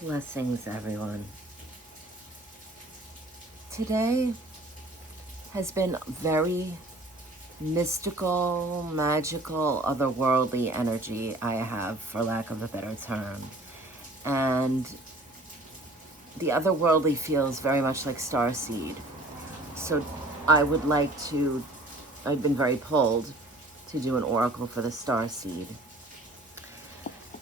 Blessings, everyone. Today has been very mystical, magical, otherworldly energy I have, for lack of a better term. And the otherworldly feels very much like Starseed. So I've been very pulled to do an oracle for the Starseed.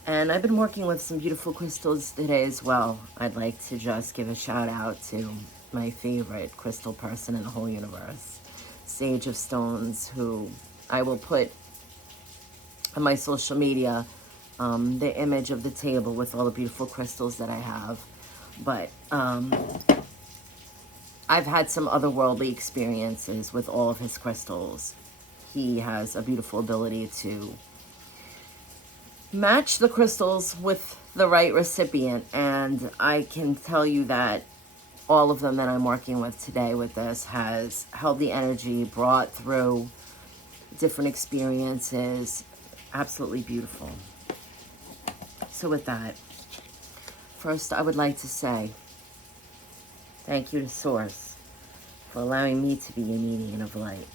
And I've been working with some beautiful crystals today as well. I'd like to just give a shout out to my favorite crystal person in the whole universe, Sage of Stones, who I will put on my social media the image of the table with all the beautiful crystals that I have. But I've had some otherworldly experiences with all of his crystals. He has a beautiful ability to match the crystals with the right recipient, and I can tell you that all of them that I'm working with today with this has held the energy, brought through different experiences. Absolutely beautiful. So with that, first I would like to say thank you to Source for allowing me to be a medium of light.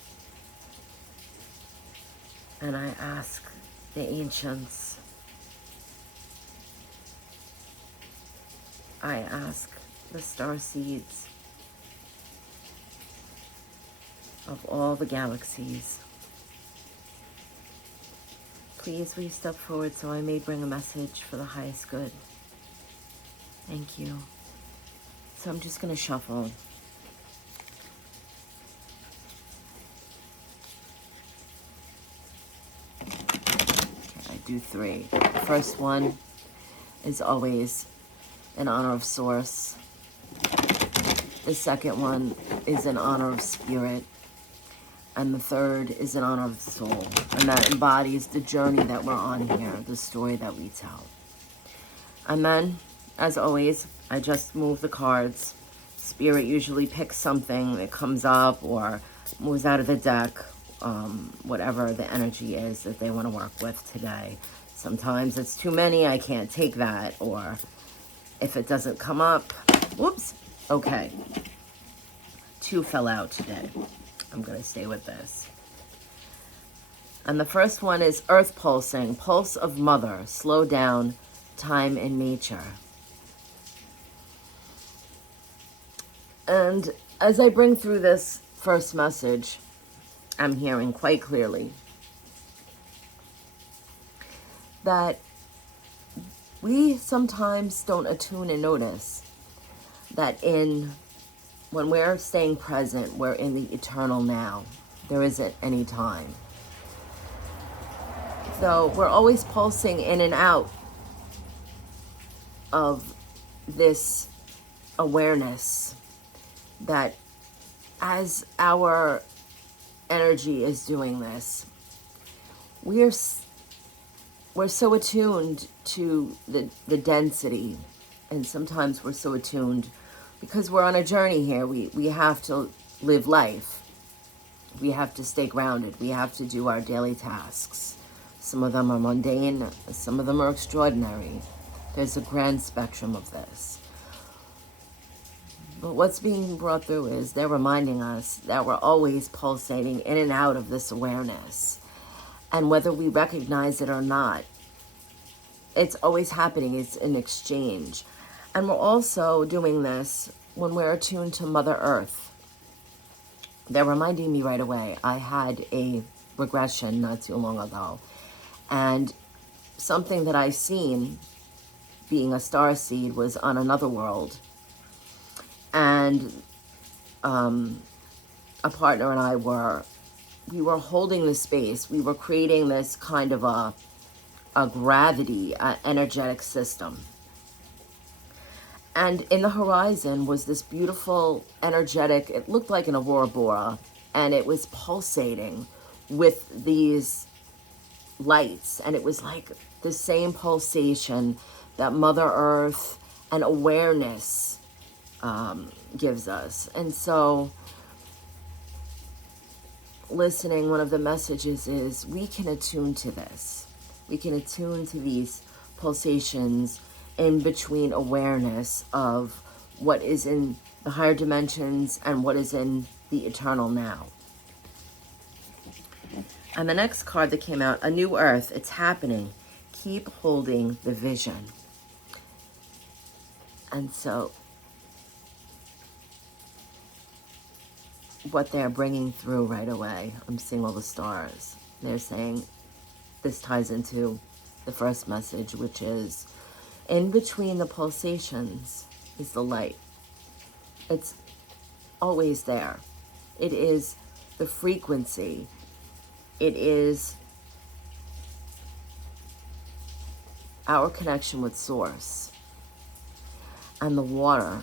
And I ask the ancients, I ask the star seeds of all the galaxies, please will you step forward so I may bring a message for the highest good. Thank you. So I'm just going to shuffle. Okay, I do 3. The first one is always in honor of Source. The second one is in honor of Spirit. And the third is in honor of the soul. And that embodies the journey that we're on here, the story that we tell. And then, as always, I just move the cards. Spirit usually picks something that comes up or moves out of the deck, whatever the energy is that they want to work with today. Sometimes it's too many, I can't take that, or if it doesn't come up, whoops, okay. 2 fell out today. I'm going to stay with this. And the first one is Earth Pulsing, Pulse of Mother, Slow Down, Time in Nature. And as I bring through this first message, I'm hearing quite clearly that we sometimes don't attune and notice that when we're staying present, we're in the eternal now. There isn't any time. So we're always pulsing in and out of this awareness that as our energy is doing this, we're so attuned to the density, and sometimes we're so attuned because we're on a journey here. We have to live life. We have to stay grounded. We have to do our daily tasks. Some of them are mundane. Some of them are extraordinary. There's a grand spectrum of this. But what's being brought through is they're reminding us that we're always pulsating in and out of this awareness. And whether we recognize it or not, it's always happening. It's an exchange. And we're also doing this when we're attuned to Mother Earth. They're reminding me right away. I had a regression not too long ago. And something that I seen, being a starseed, was on another world. And a partner and I we were holding the space. We were creating this kind of a gravity, energetic system. And in the horizon was this beautiful, energetic, it looked like an aurora boreal, and it was pulsating with these lights. And it was like the same pulsation that Mother Earth and awareness gives us. And so, listening, one of the messages is we can attune to this. We can attune to these pulsations in between awareness of what is in the higher dimensions and what is in the eternal now. And the next card that came out, a new earth, it's happening. Keep holding the vision. And so what they're bringing through right away, I'm seeing all the stars. They're saying this ties into the first message, which is in between the pulsations is the light. It's always there. It is the frequency. It is our connection with Source and the water.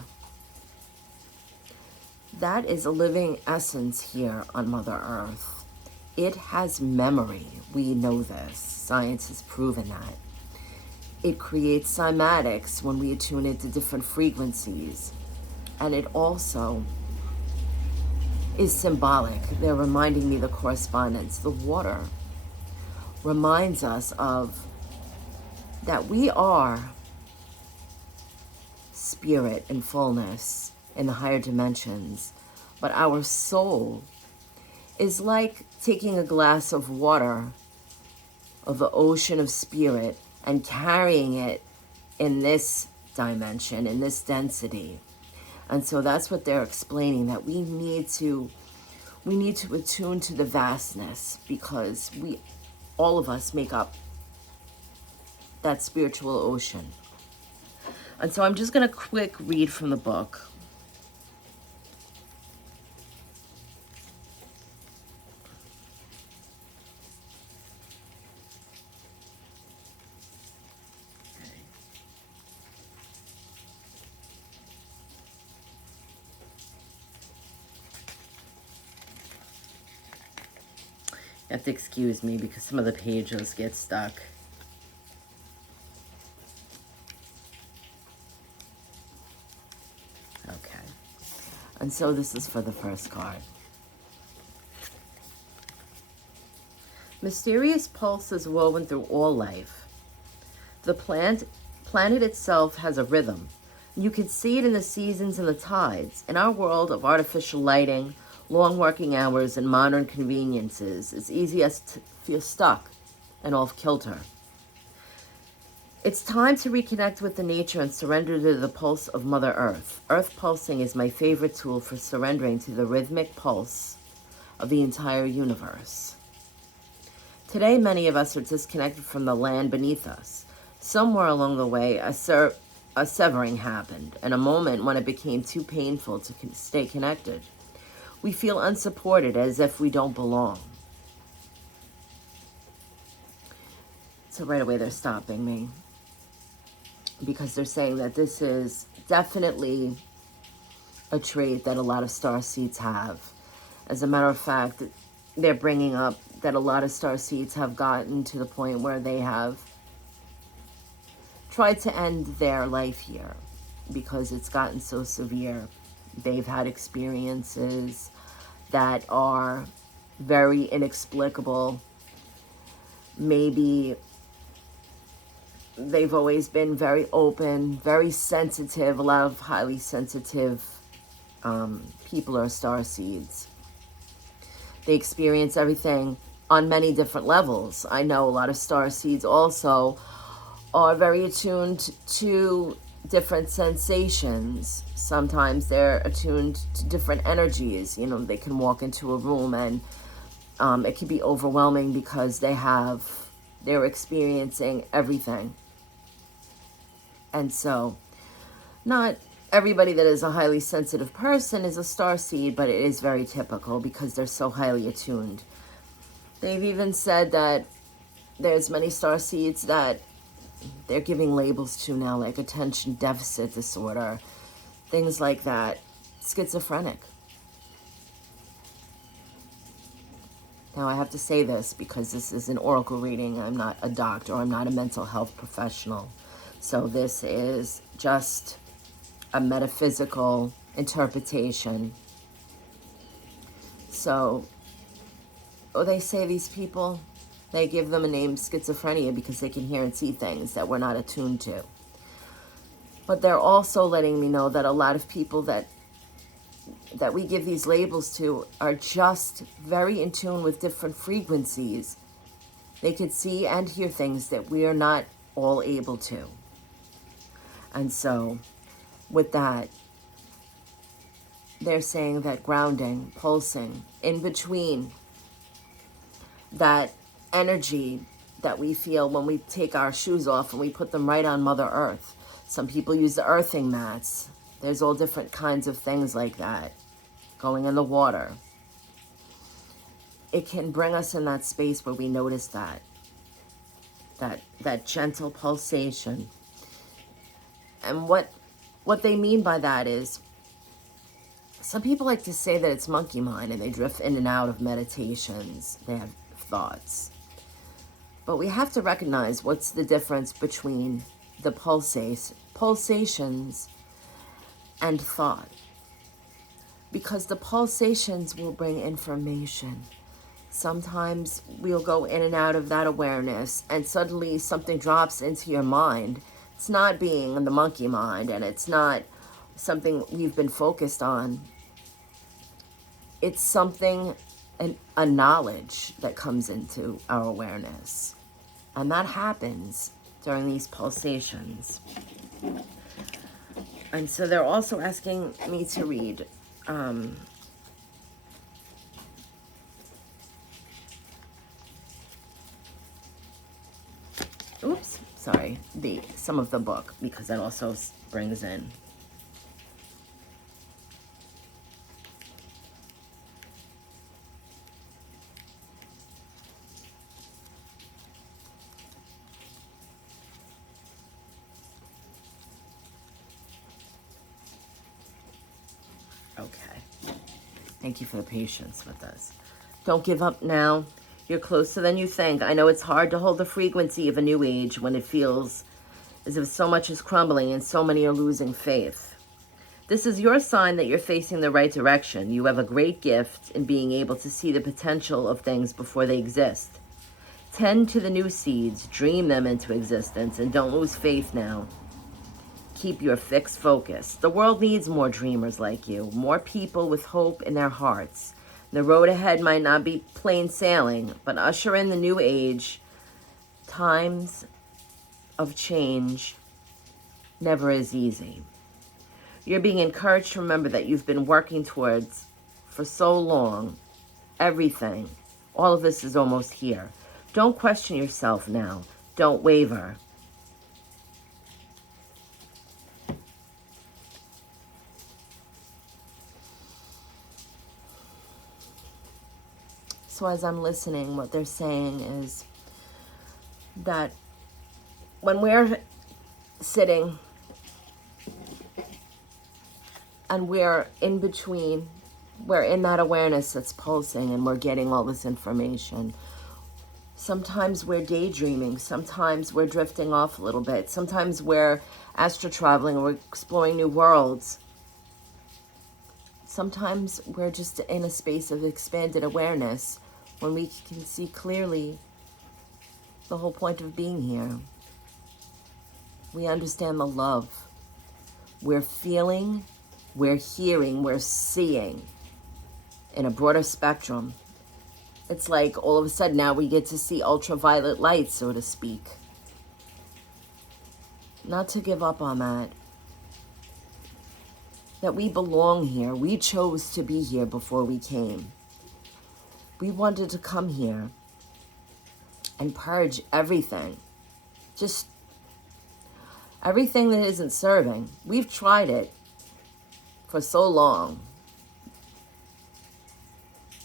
That is a living essence here on Mother Earth. It has memory. We know this. Science has proven that. It creates cymatics when we attune it to different frequencies. And it also is symbolic. They're reminding me the correspondence. The water reminds us of that we are spirit and fullness in the higher dimensions, but our soul is like taking a glass of water of the ocean of spirit and carrying it in this dimension, in this density. And so that's what they're explaining, that we need to attune to the vastness, because all of us make up that spiritual ocean. And so I'm just going to quick read from the book. You have to excuse me because some of the pages get stuck. Okay. And so this is for the first card. Mysterious pulses woven through all life. The planet itself has a rhythm. You can see it in the seasons and the tides. In our world of artificial lighting, long working hours, and modern conveniences, it's easy to feel stuck and off kilter. It's time to reconnect with the nature and surrender to the pulse of Mother Earth. Earth pulsing is my favorite tool for surrendering to the rhythmic pulse of the entire universe. Today, many of us are disconnected from the land beneath us. Somewhere along the way, a severing happened, and a moment when it became too painful to stay connected. We feel unsupported, as if we don't belong. So right away they're stopping me, because they're saying that this is definitely a trait that a lot of starseeds have. As a matter of fact, they're bringing up that a lot of starseeds have gotten to the point where they have tried to end their life here because it's gotten so severe. They've had experiences that are very inexplicable. Maybe they've always been very open, very sensitive. A lot of highly sensitive people are starseeds. They experience everything on many different levels. I know a lot of starseeds also are very attuned to different sensations. Sometimes they're attuned to different energies. You know, they can walk into a room and it can be overwhelming because they're experiencing everything. And so not everybody that is a highly sensitive person is a starseed, but it is very typical because they're so highly attuned. They've even said that there's many starseeds that they're giving labels to now, like attention deficit disorder, things like that, schizophrenic. Now I have to say this because this is an oracle reading. I'm not a doctor, I'm not a mental health professional. So this is just a metaphysical interpretation. So, they say these people, they give them a name schizophrenia because they can hear and see things that we're not attuned to. But they're also letting me know that a lot of people that we give these labels to are just very in tune with different frequencies. They could see and hear things that we are not all able to. And so, with that, they're saying that grounding, pulsing, in between that energy that we feel when we take our shoes off and we put them right on Mother Earth. Some people use the earthing mats. There's all different kinds of things like that. Going in the water. It can bring us in that space where we notice that gentle pulsation. And what they mean by that is, some people like to say that it's monkey mind and they drift in and out of meditations. They have thoughts. But we have to recognize what's the difference between the pulsations and thought. Because the pulsations will bring information. Sometimes we'll go in and out of that awareness and suddenly something drops into your mind. It's not being in the monkey mind and it's not something we've been focused on. It's something, a knowledge that comes into our awareness. And that happens during these pulsations. And so they're also asking me to read some of the book, because that also brings in. Okay. Thank you for the patience with us. Don't give up now. You're closer than you think. I know it's hard to hold the frequency of a new age when it feels as if so much is crumbling and so many are losing faith. This is your sign that you're facing the right direction. You have a great gift in being able to see the potential of things before they exist. Tend to the new seeds, dream them into existence, and don't lose faith now. Keep your fixed focus. The world needs more dreamers like you, more people with hope in their hearts. The road ahead might not be plain sailing, but usher in the new age. Times of change never is easy. You're being encouraged to remember that you've been working towards for so long. Everything, all of this is almost here. Don't question yourself now. Don't waver. So as I'm listening, what they're saying is that when we're sitting and we're in between, we're in that awareness that's pulsing and we're getting all this information. Sometimes we're daydreaming. Sometimes we're drifting off a little bit. Sometimes we're astral traveling or we're exploring new worlds. Sometimes we're just in a space of expanded awareness when we can see clearly the whole point of being here. We understand the love. We're feeling, we're hearing, we're seeing in a broader spectrum. It's like all of a sudden now we get to see ultraviolet light, so to speak. Not to give up on that. That we belong here. We chose to be here before we came. We wanted to come here and purge everything. Just everything that isn't serving. We've tried it for so long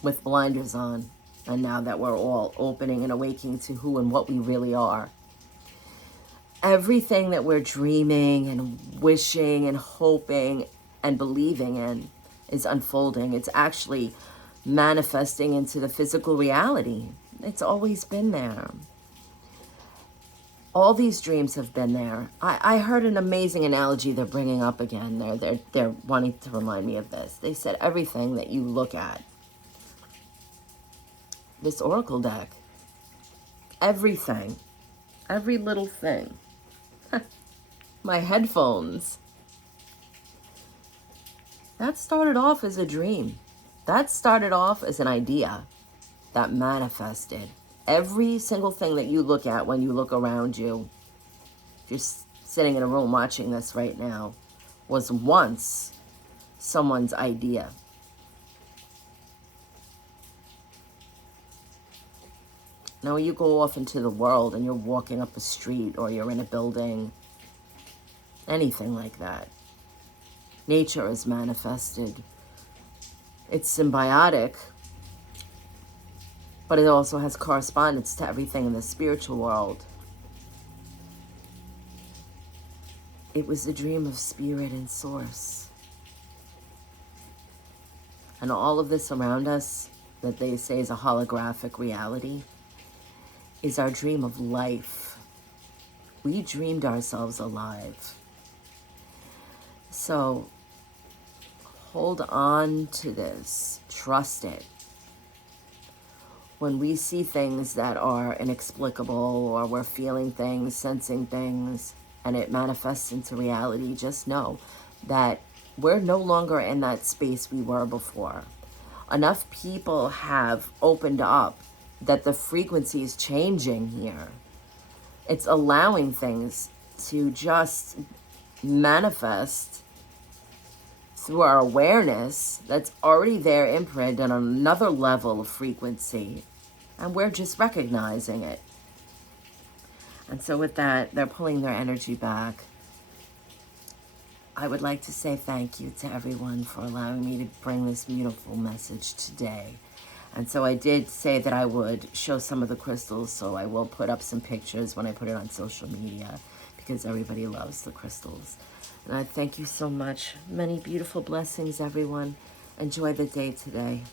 with blinders on. And now that we're all opening and awakening to who and what we really are. Everything that we're dreaming and wishing and hoping and believing in is unfolding. It's actually manifesting into the physical reality. It's always been there. All these dreams have been there. I heard an amazing analogy they're bringing up again. They're wanting to remind me of this. They said everything that you look at, this oracle deck, everything, every little thing My headphones. That started off as a dream. That started off as an idea that manifested. Every single thing that you look at when you look around you, if you're sitting in a room watching this right now, was once someone's idea. Now you go off into the world and you're walking up a street or you're in a building, anything like that. Nature is manifested. It's symbiotic, but it also has correspondence to everything in the spiritual world. It was a dream of spirit and source. And all of this around us that they say is a holographic reality is our dream of life. We dreamed ourselves alive. So hold on to this. Trust it. When we see things that are inexplicable, or we're feeling things, sensing things, and it manifests into reality, just know that we're no longer in that space we were before. Enough people have opened up that the frequency is changing here. It's allowing things to just manifest through our awareness that's already there, imprinted on another level of frequency, and we're just recognizing it. And so with that, they're pulling their energy back. I would like to say thank you to everyone for allowing me to bring this beautiful message today. And so I did say that I would show some of the crystals, so I will put up some pictures when I put it on social media, because everybody loves the crystals. And I thank you so much. Many beautiful blessings, everyone. Enjoy the day today.